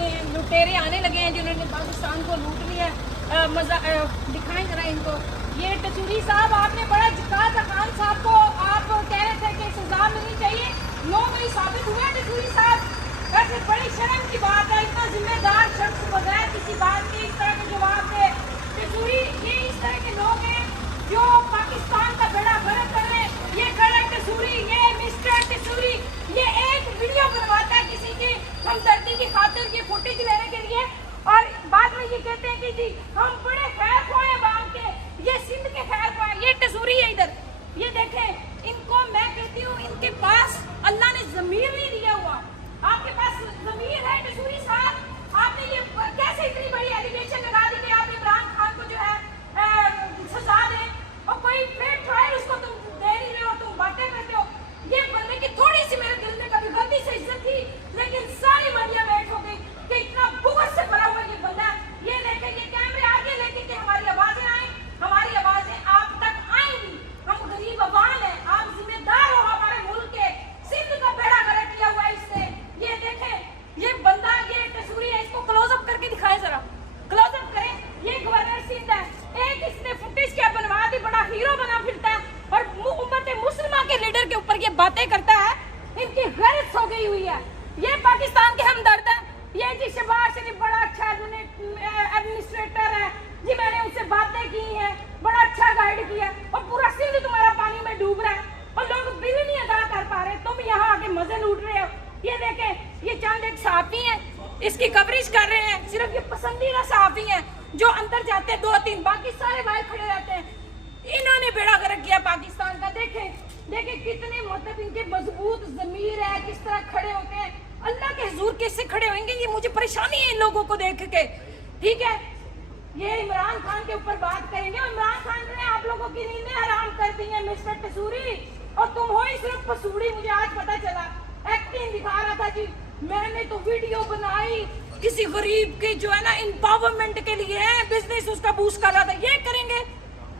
लगे हैं, लुटेरे आने लगे हैं जिन्होंने पाकिस्तान को लूट लिया है। मजा दिखाएं जरा इनको। ये टसूरी साहब, आपने बड़ा झुका था खान साहब को, आप कह रहे थे कि सजा मिलनी चाहिए, 9 मई साबित हुआ है टसूरी साहब। वैसे बड़ी शर्म की बात है, इतना जिम्मेदार शख्स बगैर किसी बात के इस तरह के जवाब दे। टसूरी, ये इस तरह के लोग हैं जो पाकिस्तान का बेड़ा गर्क कर रहे हैं। ये खड़ा टसूरी, ये मिस्टर टसूरी, ये एक वीडियो बनवाता है किसी की हमदर्दी की खातिर, ये फुटेज लेने के लिए, और बाद में ये कहते हैं कि जी हम बड़े खैर खोए बांग के, ये सिंध के खैर खोए। ये टसूरी है इधर, ये देखें इनको। मैं कहती हूँ इनके पास अल्लाह ने जमीर नहीं दिया हुआ। आपके पास जमीर है टसूरी साहब? आपने ये कैसे इतनी बड़ी एलिगेशन लगा दी कि आप इमरान खान को जो है सजा दें, और कोई फेयर ट्रायल उसको तुम दे नहीं रहे हो, तुम बातें करते हो। ये बंदे की थोड़ी सी मेरे दिल में कभी गलती से इज्जत थी, लेकिन सारी मंडिया बैठ हो गई कि इतना बुगत से भरा हुआ ये बंदा। ये देखें, ये कैमरे आगे लेके कि हमारी आवाजें आए, हमारी आवाजें आप तक आएंगी। हम गरीब अवाम हैं, आप जिम्मेदार हो हमारे मुल्क के। सिंध का बेड़ा गर्क किया हुआ है इसने। ये देखें, ये बंदा, ये टसूरी है, इसको क्लोजअप करके दिखाएं जरा, क्लोजअप करें। ये गवर्नर सिंध है, एक इसने फुटेज क्या बनवा दी, बड़ा हीरो बना फिरता है और उम्मत मुस्लिमा के लीडर के ऊपर ये बातें करता है। इनकी गैरत हो गई हुई है। ये पाकिस्तान के हमदर्द है। ये जी शहबाज शरीफ बड़ा अच्छा एडमिनिस्ट्रेटर है जी, मैंने उनसे बातें की हैं, बड़ा अच्छा गाइड किया, और पूरा सिंध तुम्हारा पानी में डूब रहा है और लोग बिल नहीं अदा कर पा रहे, तुम यहाँ आके मजे लूट रहे हो। ये देखें, ये चंद एक सहाफी हैं, इसकी कवरेज कर रहे हैं। सिर्फ ये पसंदीदा सहाफी हैं जो अंदर जाते हैं 2-3, बाकी सारे बाहर खड़े रहते हैं। इन्होंने बेड़ा गर्क किया पाकिस्तान का। देखें देखें कितने मतलब इनके मजबूत जमीर है, किस तरह खड़े होते हैं। अल्लाह के हुजूर कैसे खड़े होंगे, ये मुझे परेशानी है इन लोगों को देख के। ठीक है, ये इमरान खान के ऊपर बात करेंगे। इमरान खान ने आप लोगों की नींदें हराम कर दी हैं मिस्टर टसूरी, और तुम हो ही सिर्फ पसूड़ी। मुझे आज पता चला, एक्टिंग दिखा रहा था जी, मैंने तो वीडियो बनाई किसी गरीब के जो है ना एम्पावरमेंट के लिए, बिजनेस उसका बूस्ट कर रहा था। ये करेंगे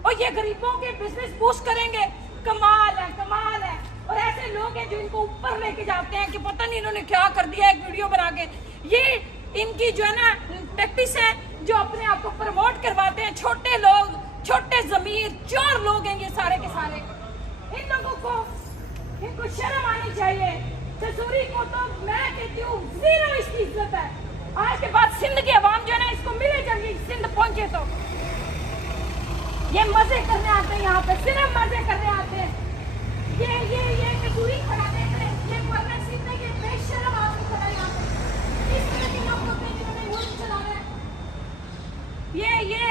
और ये गरीबों के बिजनेस बूस्ट करेंगे। कमाल है, कमाल है। और ऐसे लोग हैं जो इनको ऊपर लेके जाते हैं कि पता नहीं इन्होंने क्या कर दिया एक वीडियो बना के। ये इनकी जो है ना टैक्टिस है, जो अपने आप को प्रमोट करवाते हैं। छोटे लोग, छोटे जमीर, चोर लोग हैं ये सारे के सारे। इन लोगों को, इनको शर्म आनी चाहिए। टसूरी को तो मैं कहती हूँ जीरो इसकी इज्जत है। आज के बाद सिंध की आवाम जो है ना, इसको मिले जब ये सिंध पहुंचे तो ये मजे करने आते हैं, यहाँ पे सिर्फ मजे करने आते हैं। ये टसूरी खड़ा देख रहे हैं, ये गवर्नर सिंध ने, ये बेशर्म आदमी खड़ा है यहाँ पे। इस तरह के लोग होते हैं जिन्होंने मुल्क चलाना है। ये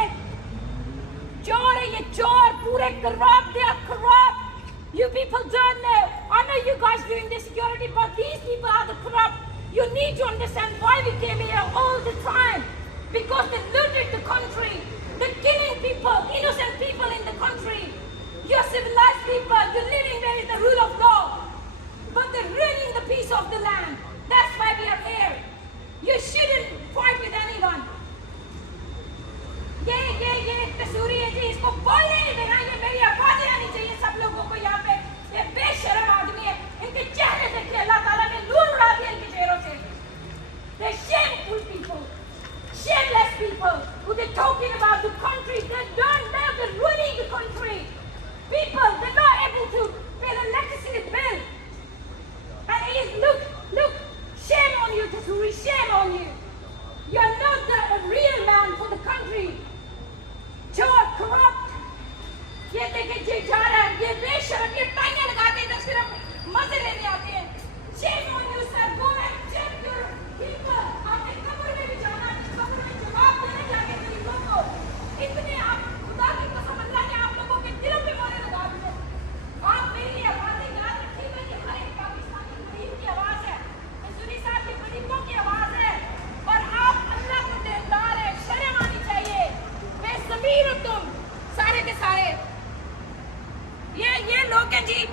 चोर है, ये चोर पूरे corrupt, they are corrupt. You people don't know. I know you guys doing the security, but these people are the corrupt. You need to understand why we came here all the time. Because they looted the country. They're killing people, innocent people in the country. You're civilized people, you're living there in the rule of law. But they're ruining the peace of the land. That's why we are here. You shouldn't fight with anyone. ये टसूरी है जी, इसको बोलने नहीं देना। ये मेरी आवाजें आनी चाहिए सब लोगों को यहाँ पे। ये बेशर्म आदमी है, इनके चेहरे देखिए, अल्लाह ताला ने नूर उड़ा दिया इनके चेहरों से। They're shameful people, shameless people who they're talking about the country. They don't know they're ruining the country. People, they're not able to pay the electricity bill. And look, shame on you, Tazuri, shame on you. You're not the real man for the country. चोर, corrupt. ये देखे जी जा रहा है, ये बेशर्म, ये टाइयां लगाते हैं, सिर्फ मजे लेने आते हैं। Shame on you, sir. Go and check your people. आपने कब्र में भी जाना, कब्र में जवाब देने जाके गरीबों को। इतने आप, खुदा की कसम, अल्लाह ने आप लोगों के दिलों पे मोहर लगा दी है। आप मेरी आवाज़ें याद रखिएगा, ये हर एक पाकिस्तानी गरीब की आवाज़ है। टसूरी साहब, ये गरीबों की आवाज़ है, और आप अल्लाह को देनदार है। शर्म आनी चाहिए। बेज़मीर हो तुम सारे के सारे। ये लोग हैं जी,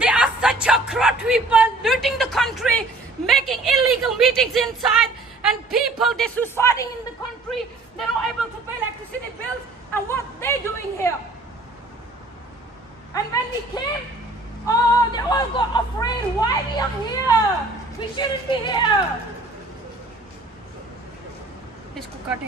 they are such a corrupt people, looting the country, making illegal meetings inside, and people they're suiciding in the country. They're not able to pay electricity bills, and what they doing here? And when we came, oh, they all got afraid. Why we are here? We shouldn't be here. इसको काटें।